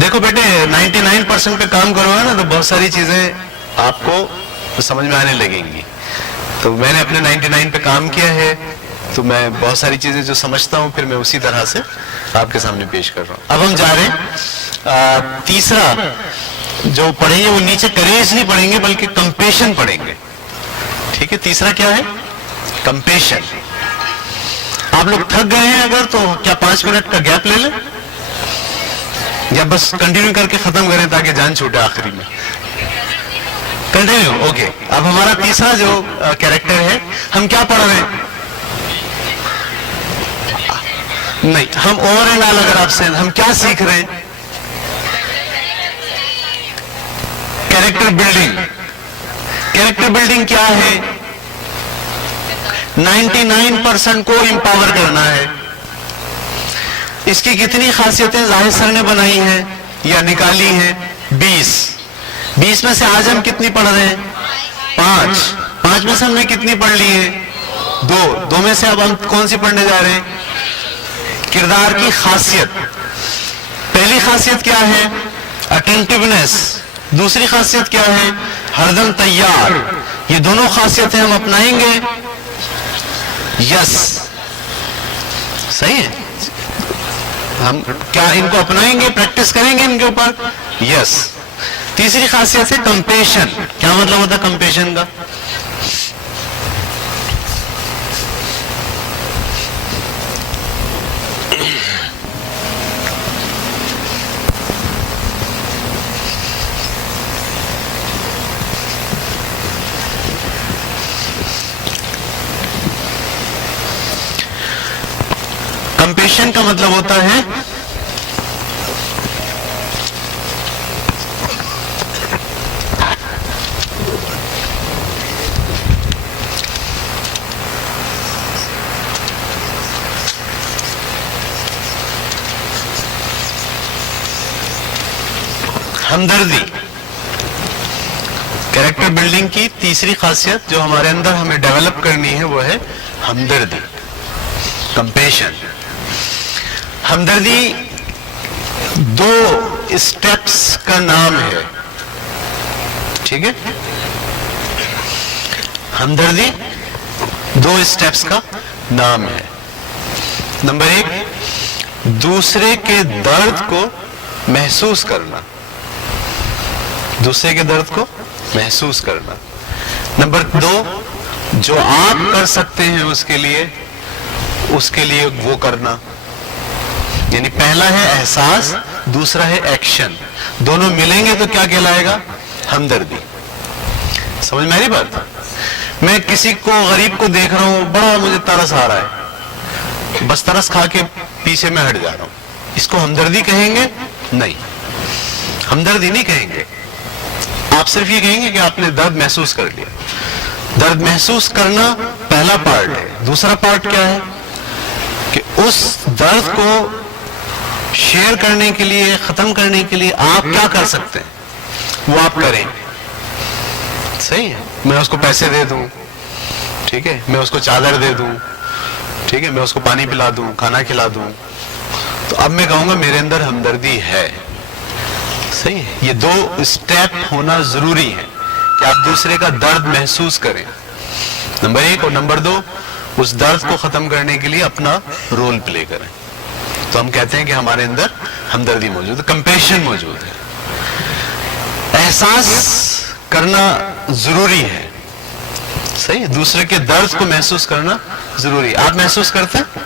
دیکھو بیٹے 99% پہ کام کرو گے نا تو بہت ساری چیزیں آپ کو سمجھ میں آنے لگیں گی. تو میں نے اپنے 99 پہ کام کیا ہے تو میں بہت ساری چیزیں جو سمجھتا ہوں پھر میں اسی طرح سے آپ کے سامنے پیش کر رہا ہوں. اب ہم جا رہے ہیں تیسرا جو پڑھیں گے وہ نیچے کریج نہیں پڑھیں گے بلکہ کمپیشن پڑھیں گے. ٹھیک ہے, تیسرا کیا ہے؟ کمپیشن. آپ لوگ تھک گئے ہیں اگر تو کیا 5 منٹ کا گیپ لے لیں یا بس کنٹینیو کر کے ختم کریں تاکہ جان چھوٹے آخری میں؟ کنٹینیو. اوکے. اب ہمارا تیسرا جو کیریکٹر ہے, ہم کیا پڑھ رہے ہیں؟ نہیں, ہم اوور اینڈ آل اگر آپ سے ہم کیا سیکھ رہے ہیں؟ Character building. کیریکٹر بلڈنگ کیا ہے؟ 99% کو امپاور کرنا ہے. اس کی کتنی خاصیتیں ظاہر سر نے بنائی ہیں یا نکالی ہیں؟ 20 میں سے آج ہم کتنی پڑھ رہے ہیں؟ 5 میں سے ہم نے کتنی پڑھ لی ہے؟ 2 میں سے اب ہم کون سی پڑھنے جا رہے ہیں؟ کردار کی خاصیت. پہلی خاصیت کیا ہے؟ اٹینٹیونیس. دوسری خاصیت کیا ہے؟ ہر دم تیار. یہ دونوں خاصیتیں ہم اپنائیں گے. یس, صحیح ہے. ہم کیا ان کو اپنائیں گے, پریکٹس کریں گے ان کے اوپر؟ یس. تیسری خاصیت ہے کمپیشن. کیا مطلب ہوتا ہے کمپیشن کا؟ کمپیشن کا مطلب ہوتا ہے ہمدردی. کیریکٹر بلڈنگ کی تیسری خاصیت جو ہمارے اندر ہمیں ڈیولپ کرنی ہے وہ ہے ہمدردی, کمپیشن. ہمدردی 2 اسٹیپس کا نام ہے. ٹھیک ہے, ہمدردی 2 اسٹیپس کا نام ہے. نمبر 1, دوسرے کے درد کو محسوس کرنا. دوسرے کے درد کو محسوس کرنا. نمبر 2, جو آپ کر سکتے ہیں اس کے لیے وہ کرنا. یعنی پہلا ہے احساس, دوسرا ہے ایکشن. دونوں ملیں گے تو کیا کہلائے گا؟ ہمدردی. سمجھ میں آ رہی بات؟ میں کسی کو غریب کو دیکھ رہا ہوں, بڑا مجھے ترس آ رہا ہے, بس ترس کھا کے پیچھے میں ہٹ جا رہا ہوں. اس کو ہمدردی کہیں گے؟ نہیں, ہمدردی نہیں کہیں گے. آپ صرف یہ کہیں گے کہ آپ نے درد محسوس کر لیا. درد محسوس کرنا پہلا پارٹ ہے. دوسرا پارٹ کیا ہے کہ اس درد کو شیئر کرنے کے لیے, ختم کرنے کے لیے آپ کیا کر سکتے ہیں وہ آپ کریں. صحیح ہے, میں اس کو پیسے دے دوں, ٹھیک ہے, میں اس کو چادر دے دوں, ٹھیک ہے, میں اس کو پانی پلا دوں, کھانا کھلا دوں, تو اب میں کہوں گا میرے اندر ہمدردی ہے. صحیح ہے. یہ 2 اسٹیپ ہونا ضروری ہے کہ آپ دوسرے کا درد محسوس کریں. نمبر 1 اور نمبر 2, اس درد کو ختم کرنے کے لیے اپنا رول پلے کریں. تو ہم کہتے ہیں کہ ہمارے اندر ہمدردی موجود ہے, کمپیشن موجود ہے. احساس کرنا ضروری ہے. صحیح ہے, دوسرے کے درد کو محسوس کرنا ضروری ہے. آپ محسوس کرتے ہیں؟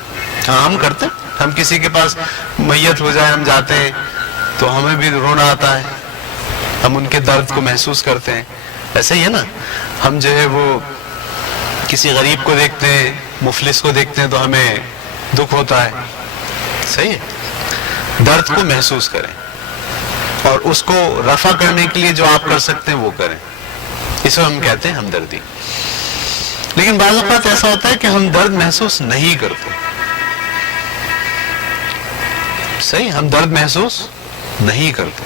ہاں, ہم کرتے ہیں. ہم کسی کے پاس میت ہو جائے, ہم جاتے ہیں تو ہمیں بھی رونا آتا ہے, ہم ان کے درد کو محسوس کرتے ہیں. ایسا ہی ہے نا, ہم جو ہے وہ کسی غریب کو دیکھتے ہیں, مفلس کو دیکھتے ہیں تو ہمیں دکھ ہوتا ہے. صحیح ہے, درد کو محسوس کریں اور اس کو رفع کرنے کے لیے جو آپ کر سکتے ہیں وہ کریں. اس کو ہم کہتے ہیں ہمدردی. لیکن بعض اوقات ایسا ہوتا ہے کہ ہم درد محسوس نہیں کرتے. صحیح, ہم درد محسوس نہیں کرتے.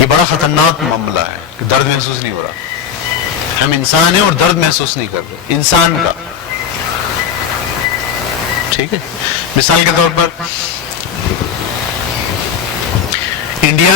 یہ بڑا خطرناک معاملہ ہے کہ درد محسوس نہیں ہو رہا. ہم انسان ہیں اور درد محسوس نہیں کرتے انسان کا. ٹھیک ہے, مثال کے طور پر انڈیا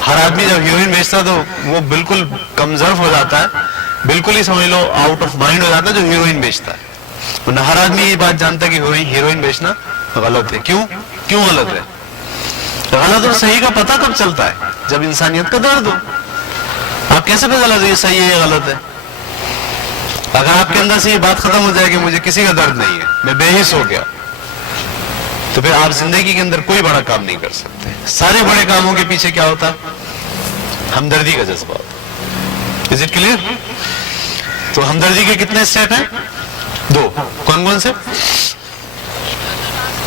ہر آدمی جب ہیروئن بیچتا تو وہ بالکل کمزرف ہو جاتا ہے, بالکل ہی سمجھ لو آؤٹ آف مائنڈ ہو جاتا ہے جو ہیروئن بیچتا ہے. ورنہ ہر آدمی یہ بات جانتا ہے کہ ہیروئن بیچنا غلط ہے. کیوں غلط ہے؟ غلط اور صحیح کا پتہ کب چلتا ہے؟ جب انسانیت کا درد ہو. آپ کیسے پتہ چلا یہ صحیح ہے یہ غلط ہے؟ اگر آپ کے اندر سے یہ بات ختم ہو جائے کہ مجھے کسی کا درد نہیں ہے, میں بے حس ہو گیا, تو پھر آپ زندگی کے اندر کوئی بڑا کام نہیں کر سکتے. سارے بڑے کاموں کے پیچھے کیا ہوتا ہے؟ ہمدردی کا جذبہ ہوتا ہے. Is it clear? تو ہمدردی کے کتنے اسٹیپ ہیں؟ 2. کون سے؟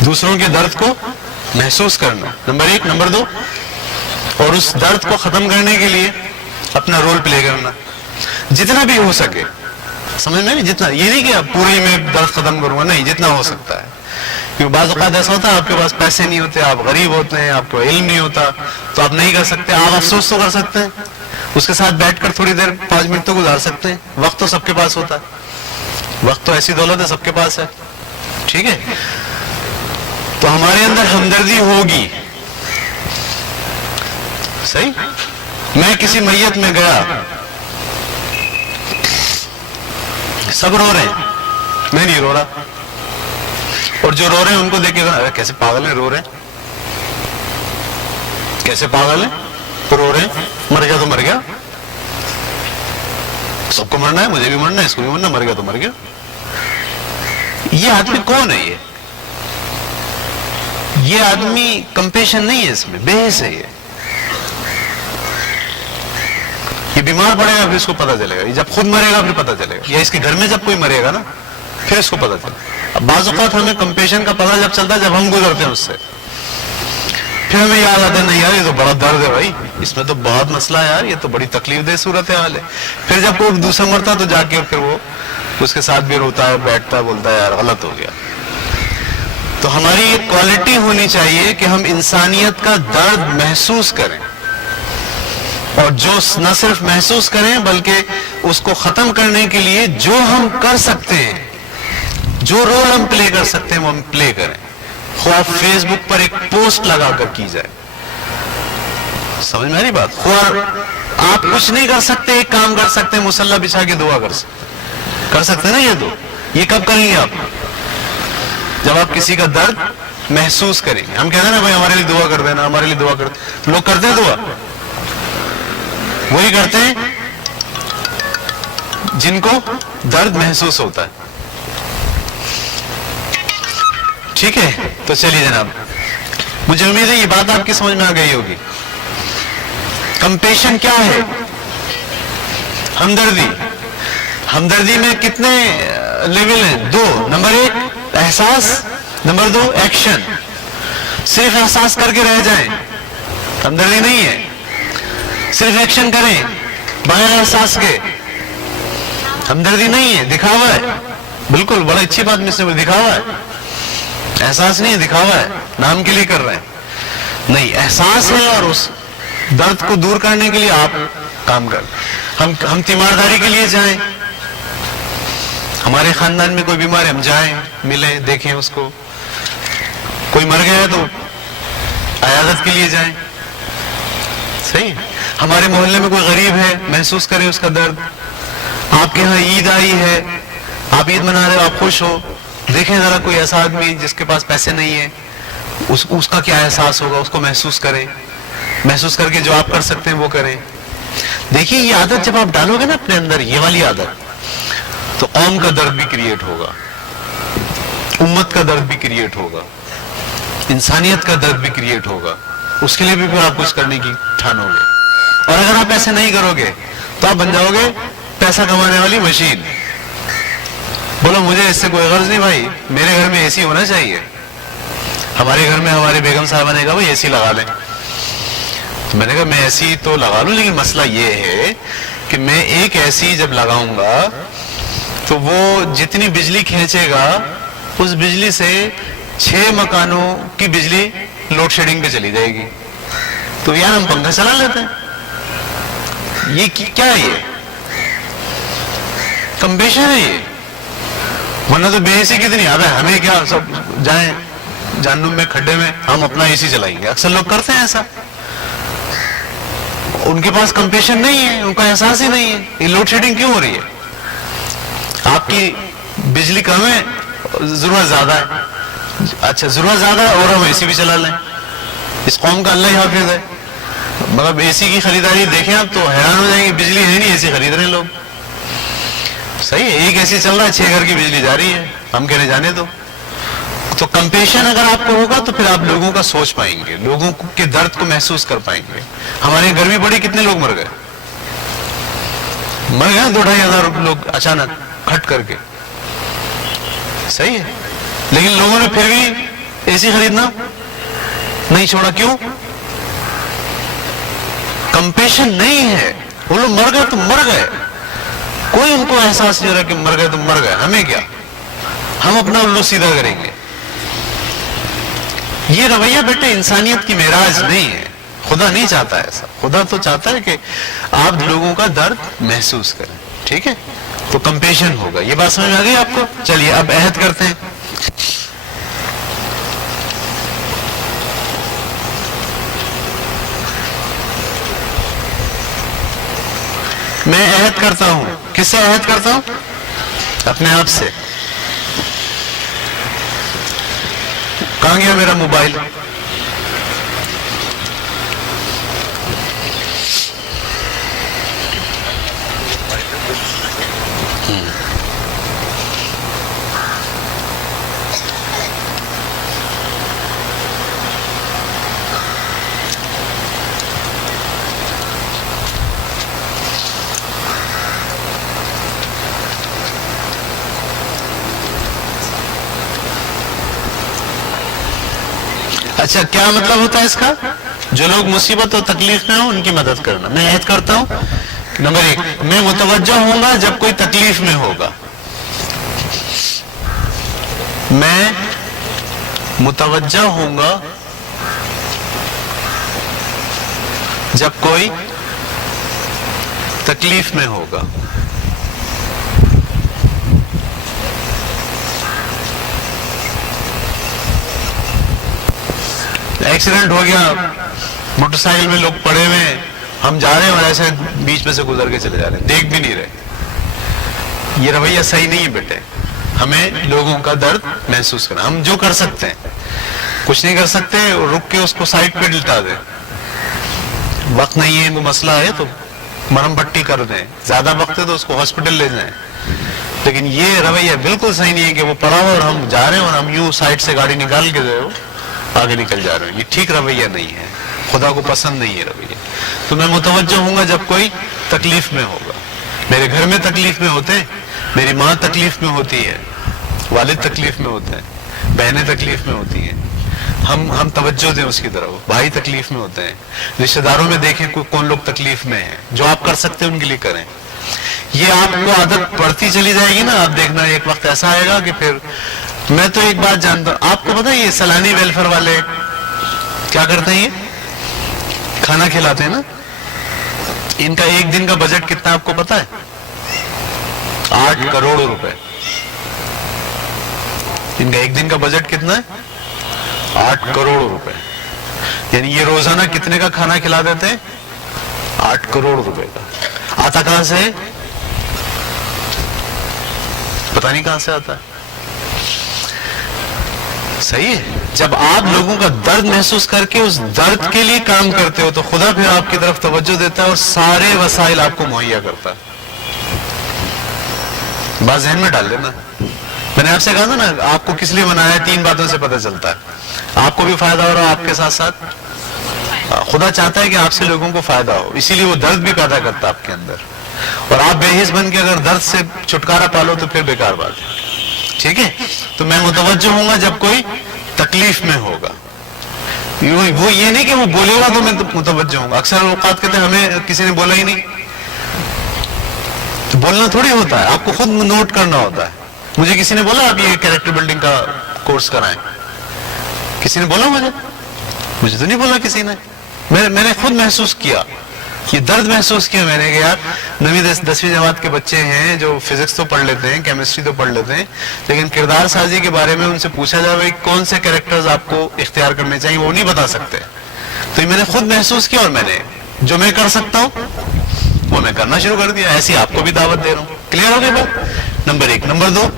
دوسروں کے درد کو محسوس کرنا, نمبر 1. نمبر 2, اور اس درد کو ختم کرنے کے لیے اپنا رول پلے کرنا جتنا بھی ہو سکے. سمجھ میں نہیں؟ جتنا, یہ نہیں کہ اب پوری میں درد ختم کروں گا, نہیں, جتنا ہو سکتا ہے. کیونکہ بعض اوقات ایسا ہوتا ہے آپ کے پاس پیسے نہیں ہوتے, آپ غریب ہوتے ہیں, آپ کو علم نہیں ہوتا, تو آپ نہیں کر سکتے. آپ افسوس تو کر سکتے ہیں, اس کے ساتھ بیٹھ کر تھوڑی دیر 5 منٹ تو گزار سکتے ہیں. وقت تو سب کے پاس ہوتا ہے, وقت تو ایسی دولت ہے سب کے پاس ہے. ٹھیک ہے, تو ہمارے اندر ہمدردی ہوگی. صحیح. میں کسی میت میں گیا, سب رو رہے ہیں, میں نہیں رو رہا, اور جو رو رہے ہیں ان کو دیکھ کے کیسے پاگل ہیں, رو رہے ہیں, کیسے پاگل ہیں, رو رہے ہیں, مر گیا تو مر گیا, سب کو مرنا ہے, مجھے بھی مرنا ہے, اس کو بھی مرنا, مر گیا تو مر گیا. یہ آدمی کون ہے؟ یہ آدمی کمپیشن نہیں ہے, اس میں بے حس ہے. یہ بیمار پڑے گا پھر اس کو پتہ چلے گا, جب خود مرے گا پھر پتہ چلے گا, یا اس کے گھر میں جب کوئی مرے گا نا پھر اس کو پتہ چلے گا. اب بعض اوقات ہمیں کمپیشن کا پتہ جب چلتا ہے جب ہم گزرتے ہیں اس سے, پھر ہمیں یاد آتا ہے نہیں یار یہ تو بڑا درد ہے بھائی, اس میں تو بہت مسئلہ ہے یار, یہ تو بڑی تکلیف دہ صورت حال ہے. پھر جب کوئی دوسرا مرتا تو جا کے پھر وہ اس کے ساتھ بھی روتا ہے, بیٹھتا ہے, بولتا ہے یار غلط ہو گیا. تو ہماری یہ کوالٹی ہونی چاہیے کہ ہم انسانیت کا درد محسوس کریں, اور جو نہ صرف محسوس کریں بلکہ اس کو ختم کرنے کے لیے جو ہم کر سکتے ہیں, جو رول ہم پلے کر سکتے ہیں وہ ہم پلے کریں. خواہ فیس بک پر ایک پوسٹ لگا کر کی جائے, سمجھ میں آ رہی بات؟ خواہ آپ کچھ نہیں کر سکتے, ایک کام کر سکتے ہیں, مصلی بچھا کے دعا کر سکتے ہیں نا. یہ کب کریں گے آپ؟ جب آپ کسی کا درد محسوس کریں گے. ہم کہتے ہیں نا بھائی ہمارے لیے دعا کر دینا, ہمارے لیے دعا کر دینا. لوگ کرتے ہیں دعا, وہی کرتے ہیں جن کو درد محسوس ہوتا ہے. ٹھیک ہے, تو چلیے جناب, مجھے امید ہے یہ بات آپ کی سمجھ میں آ گئی ہوگی. کمپیشن کیا ہے؟ ہمدردی میں کتنے لیول ہیں؟ 2. نمبر 1 احساس, نمبر 2 ایکشن. صرف احساس کر کے رہ جائیں ہمدردی نہیں ہے, صرف ایکشن کریں بغیر احساس کے ہمدردی نہیں ہے, دکھاوا ہے. بالکل بڑا اچھی بات میں سے دکھاوا ہے, احساس نہیں ہے, دکھاوا ہے, نام کے لیے کر رہے ہیں. نہیں, احساس ہے, اور اس درد کو دور کرنے کے لیے آپ کام کر. ہم تیمارداری کے لیے جائیں, ہمارے خاندان میں کوئی بیمار ہے, ہم جائیں, ملیں, دیکھیں اس کو. کوئی مر گیا ہے تو عیادت کے لیے جائیں. صحیح. ہمارے محلے میں کوئی غریب ہے, محسوس کریں اس کا درد. آپ کے ہاں عید آئی ہے, آپ عید منا رہے ہو, آپ خوش ہو, دیکھیں ذرا کوئی ایسا آدمی جس کے پاس پیسے نہیں ہے, اس کا کیا احساس ہوگا, اس کو محسوس کریں. محسوس کر کے جو آپ کر سکتے ہیں وہ کریں. دیکھیے یہ عادت جب آپ ڈالو گے نا اپنے اندر, یہ والی عادت, تو قوم کا درد بھی کریٹ ہوگا, امت کا درد بھی کریٹ ہوگا, انسانیت کا درد بھی کریٹ ہوگا. اس کے لیے بھی پھر آپ کچھ کرنے کی ٹھانو گے. اور اگر آپ ایسے نہیں کرو گے تو آپ بن جاؤ گے پیسہ کمانے والی مشین. بولو مجھے اس سے کوئی غرض نہیں بھائی, میرے گھر میں اے سی ہونا چاہیے. ہمارے گھر میں ہمارے بیگم صاحبہ نے کہا بھائی اے سی لگا لیں. میں نے کہا میں اے سی تو لگا لوں, لیکن مسئلہ یہ ہے کہ میں ایک اے سی جب لگاؤں گا تو وہ جتنی بجلی کھینچے گا اس بجلی سے 6 مکانوں کی بجلی لوڈ شیڈنگ پہ چلی جائے گی. تو یار ہم پنکھا چلا لیتے ہیں. یہ کیا ہے؟ یہ کمپیشن ہے. یہ ورنہ تو بے ایسی کتنی, اب ہمیں کیا, سب جائیں جہنم میں کھڈے میں, ہم اپنا اے سی چلائیں گے. اکثر لوگ کرتے ہیں ایسا. ان کے پاس کمپیشن نہیں ہے، ان کا احساس ہی نہیں ہے. یہ لوڈ شیڈنگ کیوں ہو رہی ہے؟ آپ کی بجلی کم ہے، ضرورت زیادہ ہے. اچھا ضرورت زیادہ ہے اور ہم اے سی بھی چلا لیں. اس قوم کا اللہ ہی حافظ ہے. مطلب اے سی کی خریداری دیکھیں آپ تو حیران ہو جائیں گے، بجلی ہے نہیں، اے سی خرید رہے ہیں لوگ. صحیح ہے، ایک اے سی چل رہا ہے، 6 گھر کی بجلی جا رہی ہے. ہم کہنے جانے دو. تو کمپیشن اگر آپ کو ہوگا تو پھر آپ لوگوں کا سوچ پائیں گے، لوگوں کے درد کو محسوس کر پائیں گے. ہمارے گرمی پڑی، کتنے لوگ مر گئے؟ مر گئے 2-2.5 ہزار لوگ اچانک کھٹ کر کے. صحیح ہے، لیکن لوگوں نے پھر بھی اے سی خریدنا نہیں چھوڑا. کیوں؟ کمپیشن نہیں ہے. وہ لوگ مر گئے تو مر گئے، کوئی ان کو احساس نہیں ہو رہا کہ مر گئے تو مر گئے، ہمیں کیا، ہم اپنا الو سیدھا کریں گے. یہ رویہ بیٹے انسانیت کی معراج نہیں ہے. خدا نہیں چاہتا ایسا. خدا تو چاہتا ہے کہ آپ لوگوں کا درد محسوس کریں. ٹھیک ہے، تو کمپیشن ہوگا. یہ بات سمجھ میں آ گئی آپ کو؟ چلیے اب عہد کرتے ہیں. میں عہد کرتا ہوں. کس سے عہد کرتا ہوں؟ اپنے آپ سے. کہاں گیا میرا موبائل؟ اچھا، کیا مطلب ہوتا ہے اس کا؟ جو لوگ مصیبت اور تکلیف میں ہوں ان کی مدد کرنا. میں عہد کرتا ہوں. نمبر 1، میں متوجہ ہوں گا جب کوئی تکلیف میں ہوگا. میں متوجہ ہوں گا جب کوئی تکلیف میں ہوگا. ایکسیڈنٹ ہو گیا، موٹر سائیکل میں لوگ پڑے ہوئے ہیں، ہم جا رہے ہیں اور ایسے بیچ میں سے گزر کے چلے جا رہے ہیں، دیکھ بھی نہیں رہے. یہ رویہ صحیح نہیں ہے بیٹے. ہمیں لوگوں کا درد محسوس کرنا. ہم جو کر سکتے ہیں، کچھ نہیں کر سکتے رک کے اس کو سائڈ پہ ڈلٹا دیں. وقت نہیں ہے، کوئی مسئلہ ہے تو مرہم پٹی کر دیں. زیادہ وقت ہے تو اس کو ہاسپٹل لے جائیں. لیکن یہ رویہ بالکل صحیح نہیں ہے کہ وہ پڑا ہو اور ہم جا رہے ہیں اور ہم یوں سائڈ سے گاڑی نکال کے جو آگے نکل جا رہے ہیں. یہ ٹھیک رویہ نہیں ہے، خدا کو پسند نہیں ہے رویہ. تو میں متوجہ ہوں گا جب کوئی تکلیف میں ہوگا. میرے گھر میں تکلیف میں ہوتے ہیں، میری ماں تکلیف میں ہوتی ہے، والد تکلیف میں ہوتے ہیں، بہنیں تکلیف میں ہوتی ہیں. ہم توجہ دیں اس کی طرف. بھائی تکلیف میں ہوتے ہیں، رشتہ داروں میں دیکھیں کون لوگ تکلیف میں ہیں. جو آپ کر سکتے ہیں ان کے لیے کریں. یہ آپ کو عادت پڑتی چلی جائے گی نا. آپ دیکھنا ایک وقت ایسا آئے گا کہ پھر میں تو ایک بات جانتا ہوں. آپ کو پتا ہے یہ سیلانی ویلفیئر والے کیا کرتے ہیں؟ یہ کھانا کھلاتے ہیں نا. ان کا ایک دن کا بجٹ کتنا آپ کو پتا ہے؟ 8 کروڑ روپے. ان کا ایک دن کا بجٹ کتنا ہے؟ 8 کروڑ روپے. یعنی یہ روزانہ کتنے کا کھانا کھلا دیتے ہیں؟ 8 کروڑ روپے کا. آتا کہاں سے؟ پتہ نہیں کہاں سے آتا ہے. صحیح ہے. جب آپ لوگوں کا درد محسوس کر کے اس درد کے لیے کام کرتے ہو تو خدا پھر آپ کی طرف توجہ دیتا ہے اور سارے وسائل آپ کو مہیا کرتا ہے. بات ذہن میں ڈال لینا. میں نے آپ سے کہا تھا نا آپ کو کس لیے بنایا ہے، 3 باتوں سے پتہ چلتا ہے. آپ کو بھی فائدہ ہو رہا ہے، آپ کے ساتھ ساتھ خدا چاہتا ہے کہ آپ سے لوگوں کو فائدہ ہو. اسی لیے وہ درد بھی پیدا کرتا ہے آپ کے اندر. اور آپ بے حس بن کے اگر درد سے چھٹکارا پالو تو پھر بیکار بات ہے. ٹھیک ہے. تو میں متوجہ ہوں گا جب کوئی تکلیف میں ہوگا. وہ یہ نہیں کہ وہ بولے گا تو میں متوجہ ہوں گا. اکثر اوقات کہتے ہیں ہمیں کسی نے بولا ہی نہیں. تو بولنا تھوڑی ہوتا ہے، آپ کو خود نوٹ کرنا ہوتا ہے. مجھے کسی نے بولا آپ یہ کیریکٹر بلڈنگ کا کورس کرائیں. کسی نے بولا مجھے تو نہیں بولا کسی نے. میں نے خود محسوس کیا، یہ درد محسوس کیا میں نے کہ یار 9ویں 10ویں جماعت کے بچے ہیں جو فزکس تو پڑھ لیتے ہیں، کیمسٹری تو پڑھ لیتے ہیں، لیکن کردار سازی کے بارے میں ان سے پوچھا جائے بھائی کون سے کیریکٹرز آپ کو اختیار کرنے چاہیے وہ نہیں بتا سکتے. تو یہ میں نے خود محسوس کیا اور میں نے جو میں کر سکتا ہوں وہ میں کرنا شروع کر دیا. ایسی آپ کو بھی دعوت دے رہا ہوں. کلیئر ہو گئی بات؟ نمبر 1. نمبر 2،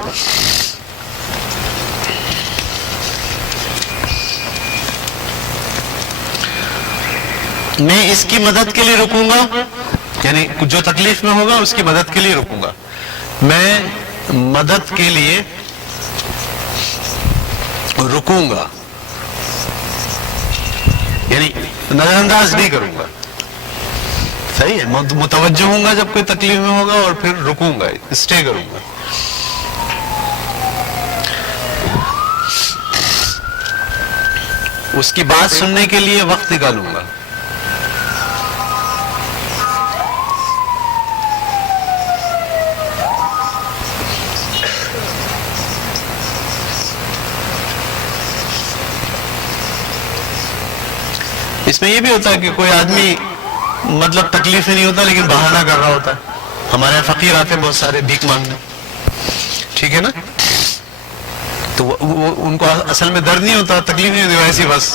میں اس کی مدد کے لیے رکوں گا، یعنی جو تکلیف میں ہوگا اس کی مدد کے لیے رکوں گا. میں مدد کے لیے رکوں گا، یعنی نظر انداز نہیں کروں گا. صحیح ہے، متوجہ ہوں گا جب کوئی تکلیف میں ہوگا اور پھر رکوں گا، اسٹے کروں گا. اس کی بات سننے کے لیے وقت نکالوں گا. اس میں یہ بھی ہوتا ہے کہ کوئی آدمی مطلب تکلیف نہیں ہوتا لیکن بہانہ کر رہا ہوتا ہے. ہمارے یہاں فقیر آتے ہیں بہت سارے بھیک مانگنے، ٹھیک ہے نا، تو وہ ان کو اصل میں درد نہیں ہوتا، تکلیف نہیں ہوتی، ایسی بس.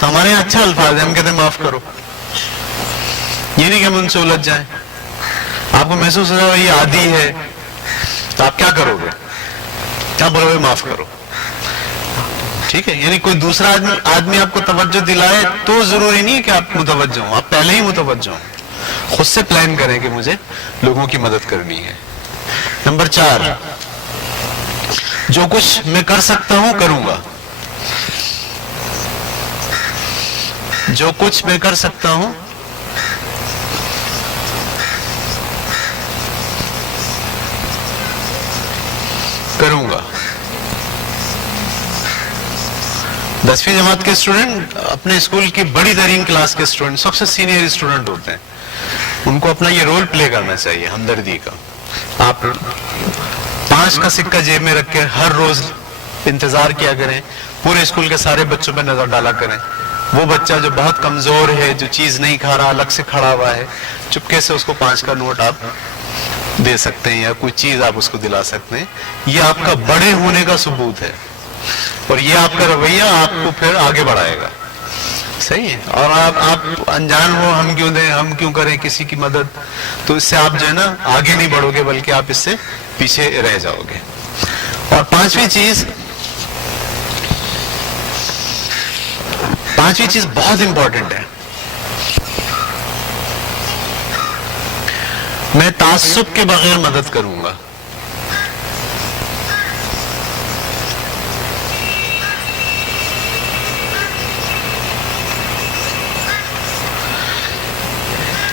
تو ہمارے یہاں اچھا الفاظ ہے، ہم کہتے ہیں معاف کرو. یہ نہیں کہ ہم ان سے الجھ جائیں. آپ کو محسوس ہو رہا ہے یہ عادی ہے تو آپ کیا کرو گے؟ کیا بولو گے؟ معاف کرو. ٹھیک ہے، یعنی کوئی دوسرا آدمی آپ کو توجہ دلائے تو ضروری نہیں ہے کہ آپ متوجہ ہوں، آپ پہلے ہی متوجہ ہوں. خود سے پلان کریں کہ مجھے لوگوں کی مدد کرنی ہے. نمبر 4، جو کچھ میں کر سکتا ہوں کروں گا. جو کچھ میں کر سکتا ہوں کروں گا. 10ویں جماعت کے اسٹوڈنٹ اپنے اسکول کی بڑی ترین کلاس کے اسٹوڈنٹ، سب سے سینئر اسٹوڈنٹ ہوتے ہیں، ان کو اپنا یہ رول پلے کرنا چاہیے ہمدردی کا. آپ 5 کا سکہ جیب میں رکھ کے ہر روز انتظار کیا کریں، پورے اسکول کے سارے بچوں پہ نظر ڈالا کریں. وہ بچہ جو بہت کمزور ہے، جو چیز نہیں کھا رہا، الگ سے کھڑا ہوا ہے، چپکے سے اس کو 5 کا نوٹ آپ دے سکتے ہیں یا کوئی چیز آپ اس کو دلا سکتے ہیں. یہ آپ کا بڑے ہونے کا ثبوت ہے اور یہ آپ کا رویہ آپ کو پھر آگے بڑھائے گا. صحیح ہے. اور آپ انجان ہو، ہم کیوں دیں، ہم کیوں کریں کسی کی مدد، تو اس سے آپ جو ہے نا آگے نہیں بڑھو گے بلکہ آپ اس سے پیچھے رہ جاؤ گے. اور پانچویں چیز بہت امپورٹنٹ ہے، میں تعصب کے بغیر مدد کروں گا.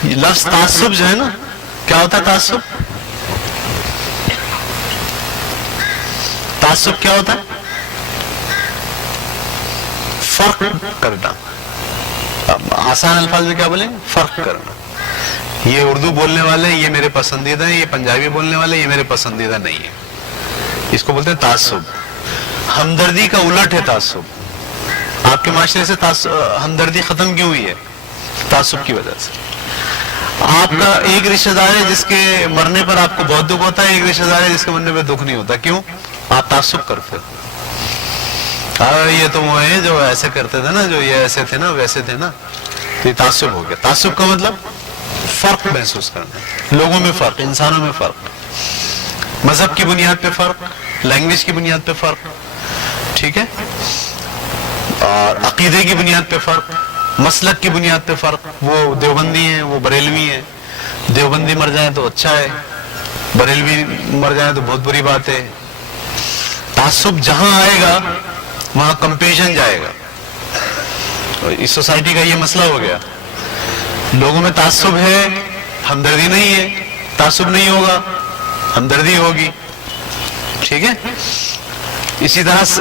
لفظ تعصب جو ہے نا، کیا ہوتا ہے تعصب؟ تعصب کیا ہوتا ہے؟ فرق کرنا. آسان الفاظ میں کیا بولیں؟ فرق کرنا. یہ اردو بولنے والے یہ میرے پسندیدہ ہیں، یہ پنجابی بولنے والے یہ میرے پسندیدہ نہیں ہے. اس کو بولتے ہیں تعصب. ہمدردی کا الٹ ہے تعصب. آپ کے معاشرے سے ہمدردی ختم کیوں ہوئی ہے؟ تعصب کی وجہ سے. آپ کا ایک رشتہ دار ہے جس کے مرنے پر آپ کو بہت دکھ ہوتا ہے، ایک رشتہ دار ہے جس کے مرنے پہ دکھ نہیں ہوتا. کیوں؟ آپ تعصب کرتے. یہ تو وہ ہے جو ایسے کرتے تھے نا، جو یہ ایسے تھے نا ویسے تھے نا، تو یہ تعصب ہو گیا. تعصب کا مطلب فرق محسوس کرنا، لوگوں میں فرق، انسانوں میں فرق، مذہب کی بنیاد پہ فرق، لینگویج کی بنیاد پہ فرق، ٹھیک ہے، اور عقیدے کی بنیاد پہ فرق، مسلک کی بنیاد پہ فرق. وہ دیوبندی ہیں، وہ بریلوی ہیں. دیوبندی مر جائیں تو اچھا ہے، بریلوی مر جائیں تو بہت بری بات ہے. تعصب جہاں آئے گا وہاں کمپیشن جائے گا. اس سوسائٹی کا یہ مسئلہ ہو گیا. لوگوں میں تعصب ہے، ہمدردی نہیں ہے. تعصب نہیں ہوگا، ہمدردی ہوگی. ٹھیک ہے. اسی طرح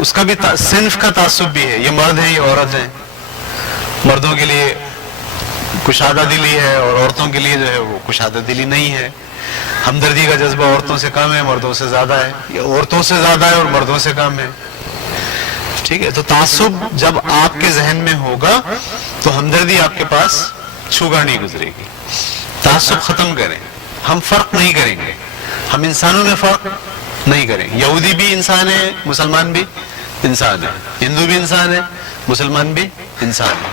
اس کا بھی صنف کا تعصب بھی ہے. یہ مرد ہے، یہ عورت ہے. مردوں کے لیے کشادہ دلی ہے اور عورتوں کے لیے جو ہے وہ کشادہ دلی نہیں ہے. ہمدردی کا جذبہ عورتوں سے کم ہے، مردوں سے زیادہ ہے. یہ عورتوں سے زیادہ ہے اور مردوں سے کم ہے. ٹھیک ہے. تو تعصب جب آپ کے ذہن میں ہوگا تو ہمدردی آپ کے پاس چھوگا نہیں گزرے گی. تعصب ختم کریں. ہم فرق نہیں کریں گے، ہم انسانوں میں فرق نہیں کریں. یہودی بھی انسان ہے، مسلمان بھی انسان ہے. ہندو بھی انسان ہے، مسلمان بھی انسان ہے.